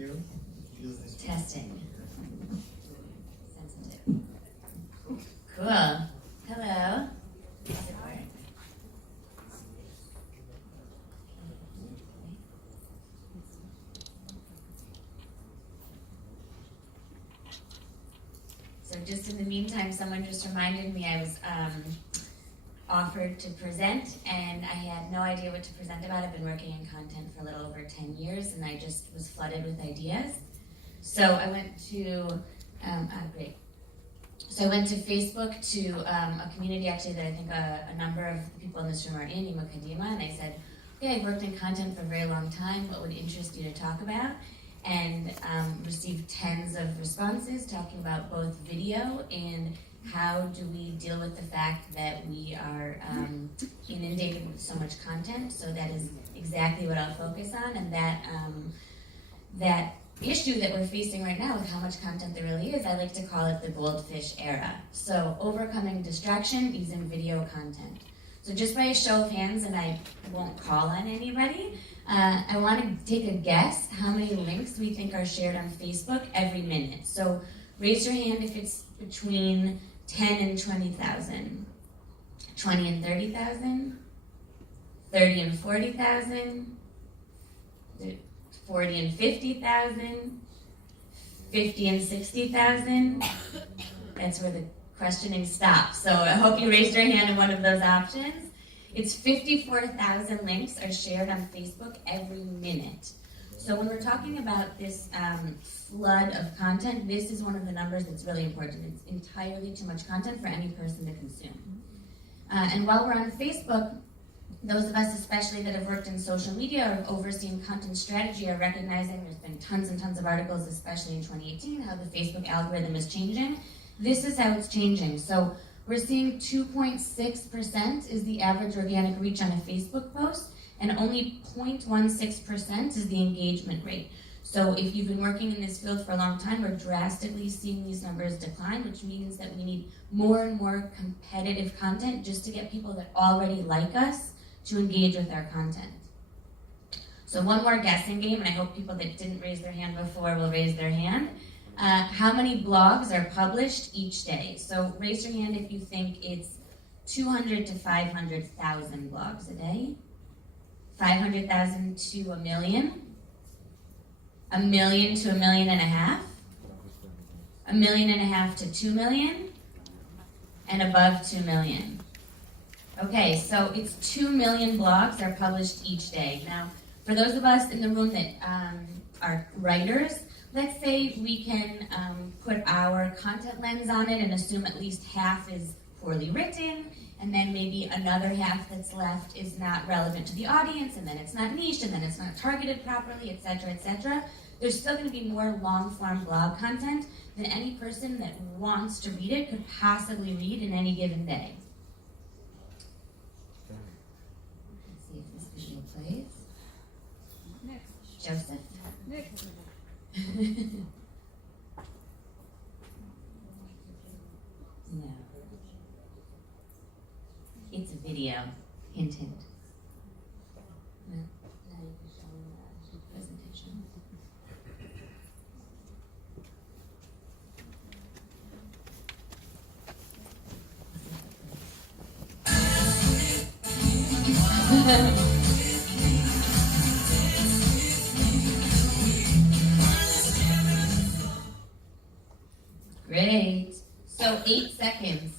you. Testing. Sensitive. Cool. Hello. How's it going? So just in the meantime, someone just reminded me I was offered to present, and I had no idea what to present about. I've been working in content for a little over 10 years, and I just was flooded with ideas. So I went to, great. So I went to Facebook to a community actually that I think a number of the people in this room are in, Ima Kadima, and I said, okay, I've worked in content for a very long time. What would interest you to talk about? And received tens of responses talking about both video and how do we deal with the fact that we are inundated with so much content. So that is exactly what I'll focus on, and that issue that we're facing right now with how much content there really is, I like to call it the goldfish era. So overcoming distraction using video content. So just by a show of hands, and I won't call on anybody, I want to take a guess how many links we think are shared on Facebook every minute. So raise your hand if it's between 10 and 20,000, 20 and 30,000, 30 and 40,000, 40 and 50,000, 50 and 60,000. That's where the questioning stops. So I hope you raised your hand in one of those options. It's 54,000 links are shared on Facebook every minute. So when we're talking about this flood of content, this is one of the numbers that's really important. It's entirely too much content for any person to consume. And while we're on Facebook, those of us especially that have worked in social media or overseen content strategy are recognizing there's been tons and tons of articles, especially in 2018, how the Facebook algorithm is changing. This is how it's changing. So we're seeing 2.6% is the average organic reach on a Facebook post, and only 0.16% is the engagement rate. So if you've been working in this field for a long time, we're drastically seeing these numbers decline, which means that we need more and more competitive content just to get people that already like us to engage with our content. So one more guessing game, and I hope people that didn't raise their hand before will raise their hand. How many blogs are published each day? So raise your hand if you think it's 200 to 500,000 blogs a day. 500,000 to a million. 1 million to 1.5 million. 1.5 million to 2 million. And above 2 million. Okay, so it's 2 million blogs are published each day. Now, for those of us in the room that are writers, let's say we can put our content lens on it and assume at least half is poorly written, and then maybe another half that's left is not relevant to the audience, and then it's not niche, and then it's not targeted properly, etc., etc. There's still going to be more long-form blog content than any person that wants to read it could possibly read in any given day. Let's see if this video plays. Next. Joseph? Next. No. It's a video. Hint, hint. No, not even showing the presentation. Great. So 8 seconds.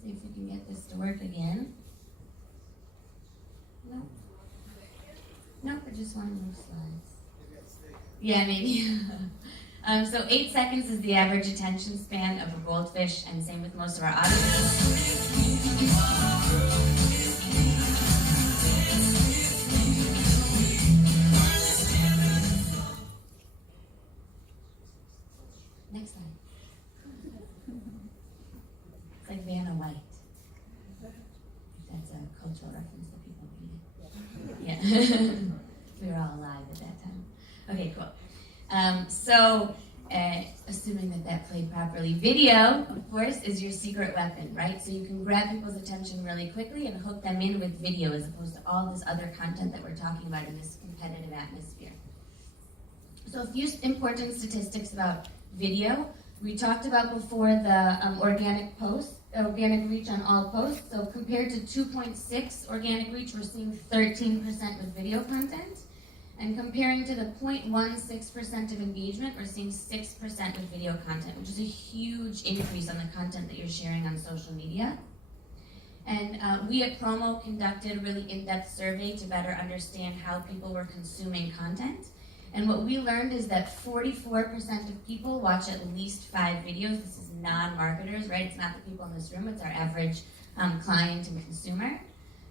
See if we can get this to work again. No. Nope, I just want to move slides. Yeah, maybe. So 8 seconds is the average attention span of a goldfish, and same with most of our audiences. Next slide. It's like Vanna White. That's a cultural reference that people read. Yeah. We were all alive at that time. Okay, cool. So assuming that played properly. Video, of course, is your secret weapon, right? So you can grab people's attention really quickly and hook them in with video as opposed to all this other content that we're talking about in this competitive atmosphere. So a few important statistics about video. We talked about before the organic reach on all posts. So compared to 2.6 organic reach, we're seeing 13% with video content. And comparing to the 0.16% of engagement, we're seeing 6% with video content, which is a huge increase on the content that you're sharing on social media. And we at Promo conducted a really in-depth survey to better understand how people were consuming content. And what we learned is that 44% of people watch at least 5 videos. This is non-marketers, right? It's not the people in this room, it's our average client and consumer.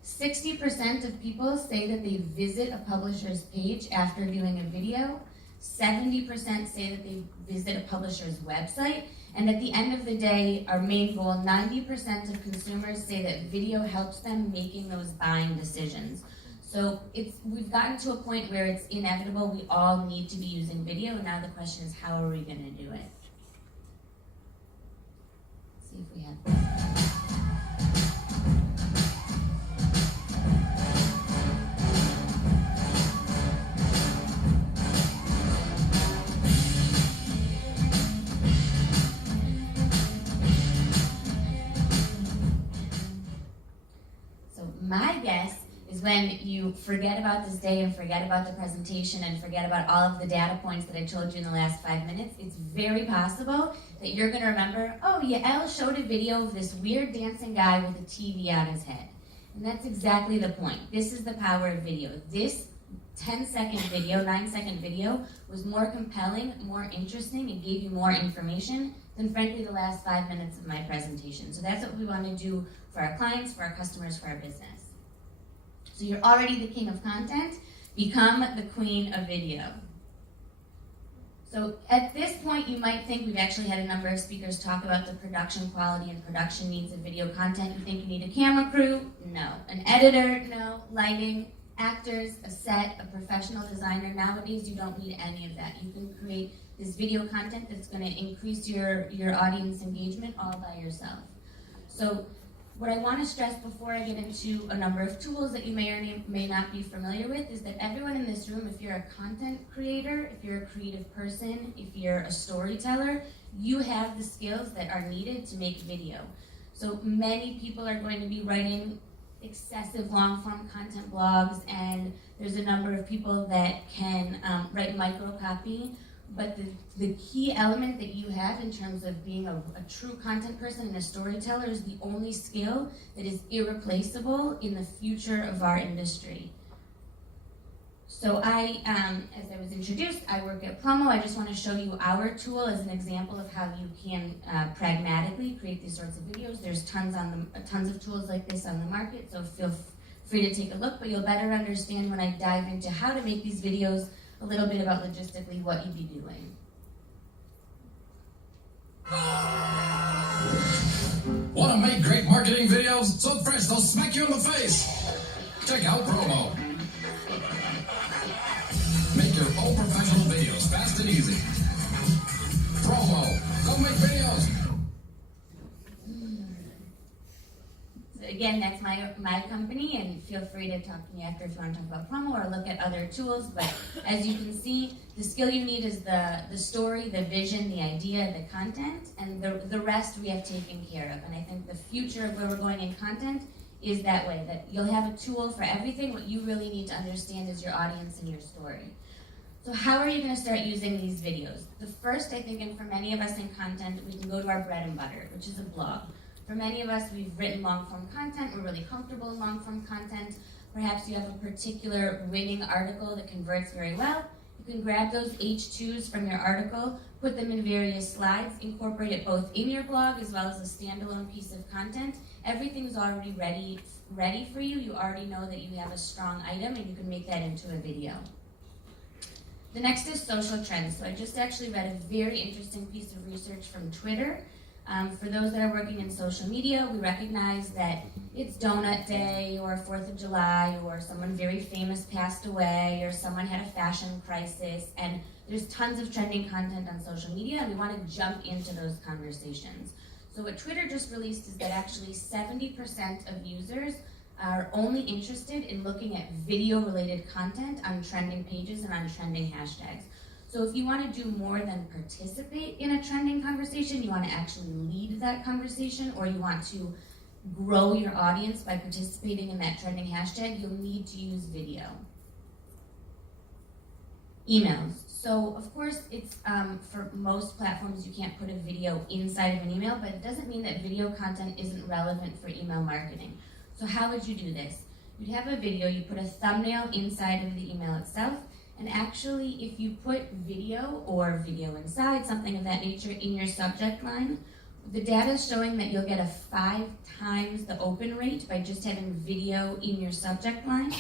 60% of people say that they visit a publisher's page after viewing a video. 70% say that they visit a publisher's website. And at the end of the day, our main goal, 90% of consumers say that video helps them making those buying decisions. So we've gotten to a point where it's inevitable. We all need to be using video. And now the question is, how are we going to do it? Let's see if we have that. My guess is when you forget about this day and forget about the presentation and forget about all of the data points that I told you in the last 5 minutes, it's very possible that you're going to remember, oh, Yael showed a video of this weird dancing guy with a TV on his head. And that's exactly the point. This is the power of video. This 10-second video, 9-second video was more compelling, more interesting, and gave you more information than, frankly, the last 5 minutes of my presentation. So that's what we want to do for our clients, for our customers, for our business. So you're already the king of content, become the queen of video. So at this point, you might think we've actually had a number of speakers talk about the production quality and production needs of video content. You think you need a camera crew? No. An editor? No. Lighting? Actors? A set? A professional designer? Nowadays, you don't need any of that. You can create this video content that's going to increase your audience engagement all by yourself. So what I want to stress before I get into a number of tools that you may or may not be familiar with is that everyone in this room, if you're a content creator, if you're a creative person, if you're a storyteller, you have the skills that are needed to make video. So many people are going to be writing excessive long-form content blogs, and there's a number of people that can write microcopy. But the key element that you have in terms of being a true content person and a storyteller is the only skill that is irreplaceable in the future of our industry. So as I was introduced, I work at Promo. I just want to show you our tool as an example of how you can pragmatically create these sorts of videos. There's tons of tools like this on the market, so feel free to take a look, but you'll better understand when I dive into how to make these videos a little bit about logistically what you'd be doing. Want to make great marketing videos? So fresh they'll smack you in the face. Check out Promo. Make your own professional videos fast and easy. Promo. Go make videos. Again, that's my company, and feel free to talk to me after if you want to talk about Promo or look at other tools. But as you can see, the skill you need is the story, the vision, the idea, the content, and the rest we have taken care of. And I think the future of where we're going in content is that way, that you'll have a tool for everything. What you really need to understand is your audience and your story. So how are you going to start using these videos? The first, I think, and for many of us in content, we can go to our bread and butter, which is a blog. For many of us, we've written long-form content. We're really comfortable in long-form content. Perhaps you have a particular winning article that converts very well. You can grab those H2s from your article, put them in various slides, incorporate it both in your blog as well as a standalone piece of content. Everything's already ready for you. You already know that you have a strong item, and you can make that into a video. The next is social trends. So I just actually read a very interesting piece of research from Twitter. For those that are working in social media, we recognize that it's Donut Day or 4th of July or someone very famous passed away or someone had a fashion crisis, and there's tons of trending content on social media, and we want to jump into those conversations. So what Twitter just released is that actually 70% of users are only interested in looking at video-related content on trending pages and on trending hashtags. So if you want to do more than participate in a trending conversation, you want to actually lead that conversation, or you want to grow your audience by participating in that trending hashtag, you'll need to use video. Emails. So of course, it's for most platforms you can't put a video inside of an email, but it doesn't mean that video content isn't relevant for email marketing. So how would you do this? You'd have a video, you put a thumbnail inside of the email itself, and actually if you put video or video inside, something of that nature in your subject line, the data is showing that you'll get a 5 times the open rate by just having video in your subject line.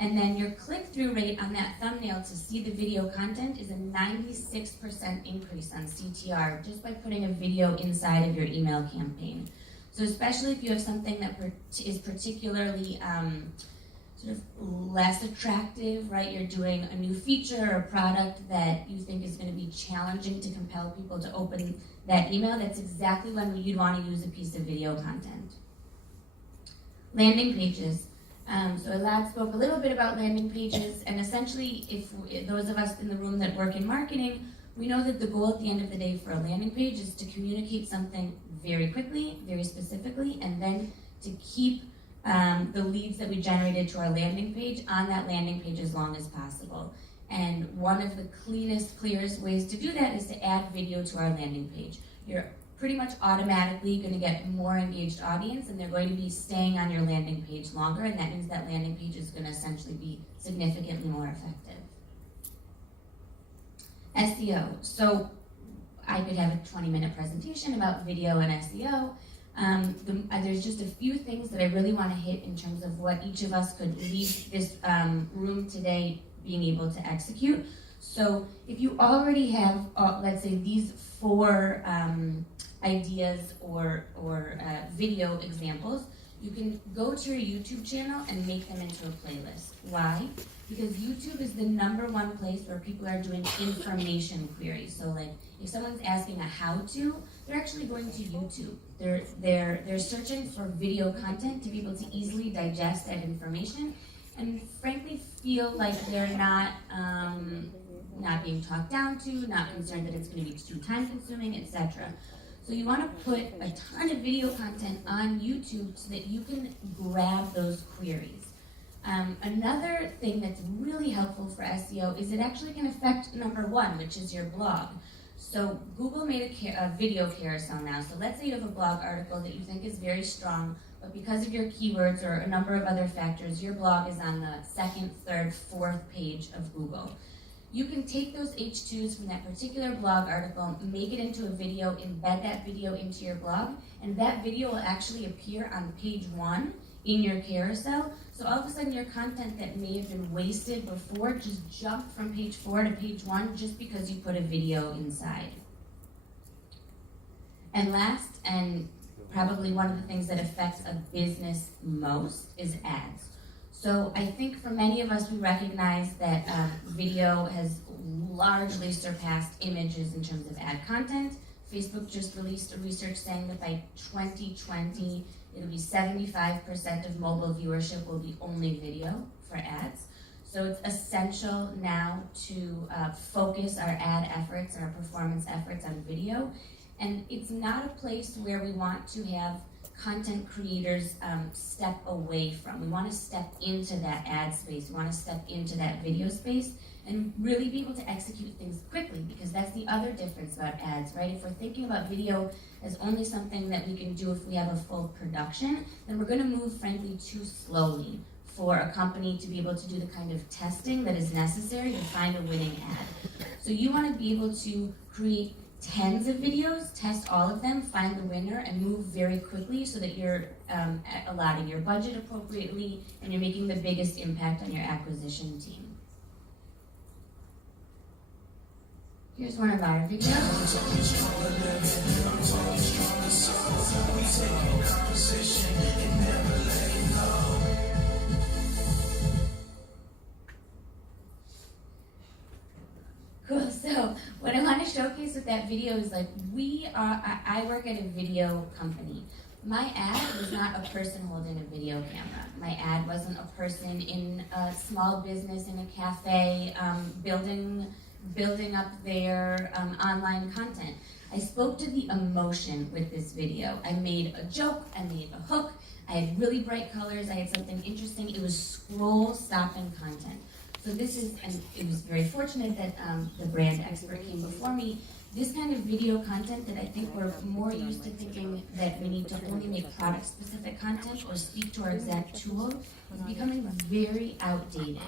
And then your click-through rate on that thumbnail to see the video content is a 96% increase on CTR just by putting a video inside of your email campaign. So especially if you have something that is particularly sort of less attractive, right? You're doing a new feature or product that you think is going to be challenging to compel people to open that email, that's exactly when you'd want to use a piece of video content. Landing pages. So Elad spoke a little bit about landing pages, and essentially, if those of us in the room that work in marketing, we know that the goal at the end of the day for a landing page is to communicate something very quickly, very specifically, and then to keep the leads that we generated to our landing page on that landing page as long as possible. And one of the clearest ways to do that is to add video to our landing page. You're pretty much automatically going to get more engaged audience, and they're going to be staying on your landing page longer, and that means that landing page is going to essentially be significantly more effective. SEO. So I could have a 20-minute presentation about video and SEO. There's just a few things that I really want to hit in terms of what each of us could leave this room today being able to execute. So if you already have, let's say, these 4 ideas or video examples, you can go to your YouTube channel and make them into a playlist. Why? Because YouTube is the #1 place where people are doing information queries. So like if someone's asking a how-to, they're actually going to YouTube. They're searching for video content to be able to easily digest that information and frankly feel like they're not being talked down to, not concerned that it's going to be too time consuming, etc. So you want to put a ton of video content on YouTube so that you can grab those queries. Another thing that's really helpful for SEO is it actually can affect #1, which is your blog. So Google made a video carousel now. So let's say you have a blog article that you think is very strong, but because of your keywords or a number of other factors, your blog is on the 2nd, 3rd, 4th page of Google. You can take those H2s from that particular blog article, make it into a video, embed that video into your blog, and that video will actually appear on page 1 in your carousel. So all of a sudden your content that may have been wasted before just jumped from page 4 to page 1 just because you put a video inside. And last, and probably one of the things that affects a business most, is ads. So I think for many of us, we recognize that video has largely surpassed images in terms of ad content. Facebook just released a research saying that by 2020, it'll be 75% of mobile viewership will be only video for ads. So it's essential now to focus our ad efforts and our performance efforts on video. And it's not a place where we want to have content creators step away from. We want to step into that ad space. We want to step into that video space and really be able to execute things quickly, because that's the other difference about ads, right? If we're thinking about video as only something that we can do if we have a full production, then we're going to move, frankly, too slowly for a company to be able to do the kind of testing that is necessary to find a winning ad. So you want to be able to create tens of videos, test all of them, find the winner, and move very quickly so that you're allotting your budget appropriately and you're making the biggest impact on your acquisition team. Here's one of our videos. Cool. So what I want to showcase with that video is like I work at a video company. My ad was not a person holding a video camera. My ad wasn't a person in a small business in a cafe building up their online content. I spoke to the emotion with this video. I made a joke, I made a hook, I had really bright colors, I had something interesting. It was scroll stopping content. So this is, and it was very fortunate that the brand expert came before me. This kind of video content that I think we're more used to thinking that we need to only make product-specific content or speak to our exact tool is becoming very outdated.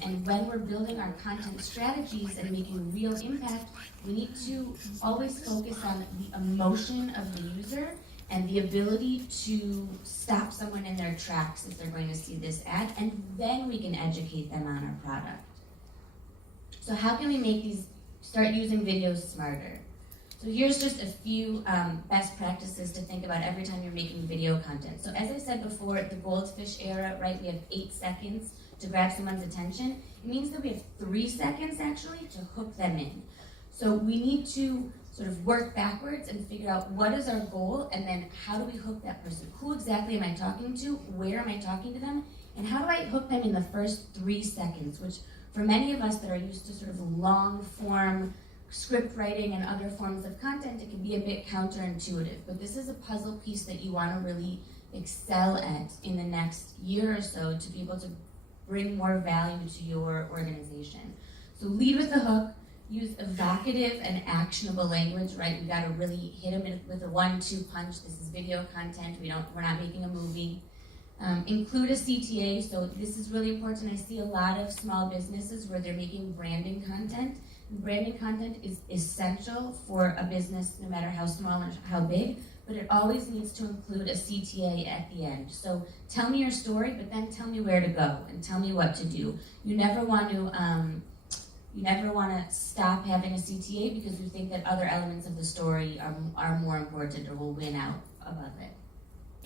And when we're building our content strategies and making real impact, we need to always focus on the emotion of the user and the ability to stop someone in their tracks if they're going to see this ad, and then we can educate them on our product. So how can we start using videos smarter? So here's just a few best practices to think about every time you're making video content. So as I said before, the goldfish era, right, we have 8 seconds to grab someone's attention. It means that we have 3 seconds actually to hook them in. So we need to sort of work backwards and figure out what is our goal, and then how do we hook that person? Who exactly am I talking to? Where am I talking to them? And how do I hook them in the first 3 seconds, which for many of us that are used to sort of long form script writing and other forms of content, it can be a bit counterintuitive. But this is a puzzle piece that you want to really excel at in the next year or so to be able to bring more value to your organization. So lead with the hook. Use evocative and actionable language, right? We got to really hit them with a 1-2 punch. This is video content. We're not making a movie. Include a CTA. So this is really important. I see a lot of small businesses where they're making branding content. Branding content is essential for a business, no matter how small or how big, but it always needs to include a CTA at the end. So tell me your story, but then tell me where to go and tell me what to do. You never want to stop having a CTA because you think that other elements of the story are more important or will win out above it.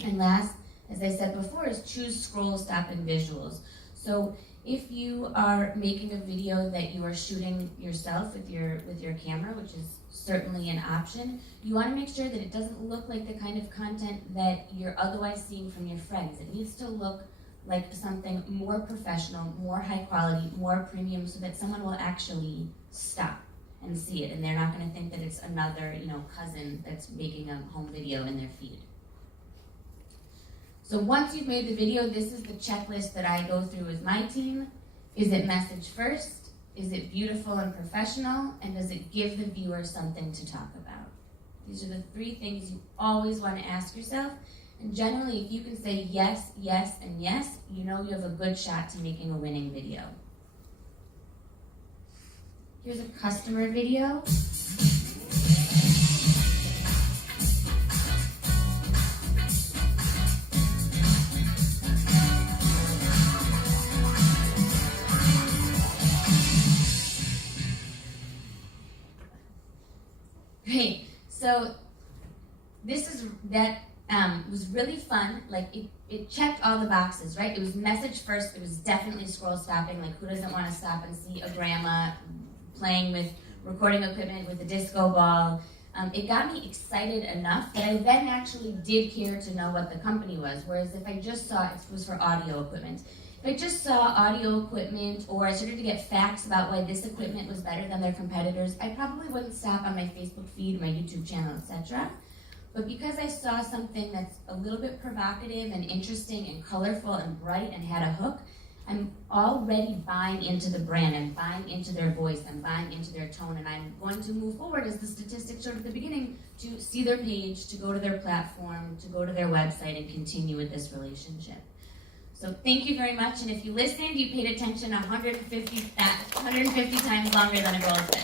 And last, as I said before, is choose scroll stopping visuals. So if you are making a video that you are shooting yourself with your camera, which is certainly an option, you want to make sure that it doesn't look like the kind of content that you're otherwise seeing from your friends. It needs to look like something more professional, more high quality, more premium, so that someone will actually stop and see it, and they're not going to think that it's another, cousin that's making a home video in their feed. So once you've made the video, this is the checklist that I go through with my team. Is it message first? Is it beautiful and professional? And does it give the viewer something to talk about? These are the 3 things you always want to ask yourself. And generally, if you can say yes, yes, and yes, you know you have a good shot to making a winning video. Here's a customer video. Great. So this is that. Was really fun. Like it checked all the boxes, right? It was message first. It was definitely scroll stopping. Like who doesn't want to stop and see a grandma playing with recording equipment with a disco ball? It got me excited enough that I then actually did care to know what the company was. Whereas if I just saw it was for audio equipment. If I just saw audio equipment, or I started to get facts about why this equipment was better than their competitors, I probably wouldn't stop on my Facebook feed, my YouTube channel, etc. But because I saw something that's a little bit provocative and interesting and colorful and bright and had a hook, I'm already buying into the brand. I'm buying into their voice. I'm buying into their tone. And I'm going to move forward, as the statistics showed at the beginning, to see their page, to go to their platform, to go to their website and continue with this relationship. So thank you very much. And if you listened, you paid attention 150 times longer than a goldfish.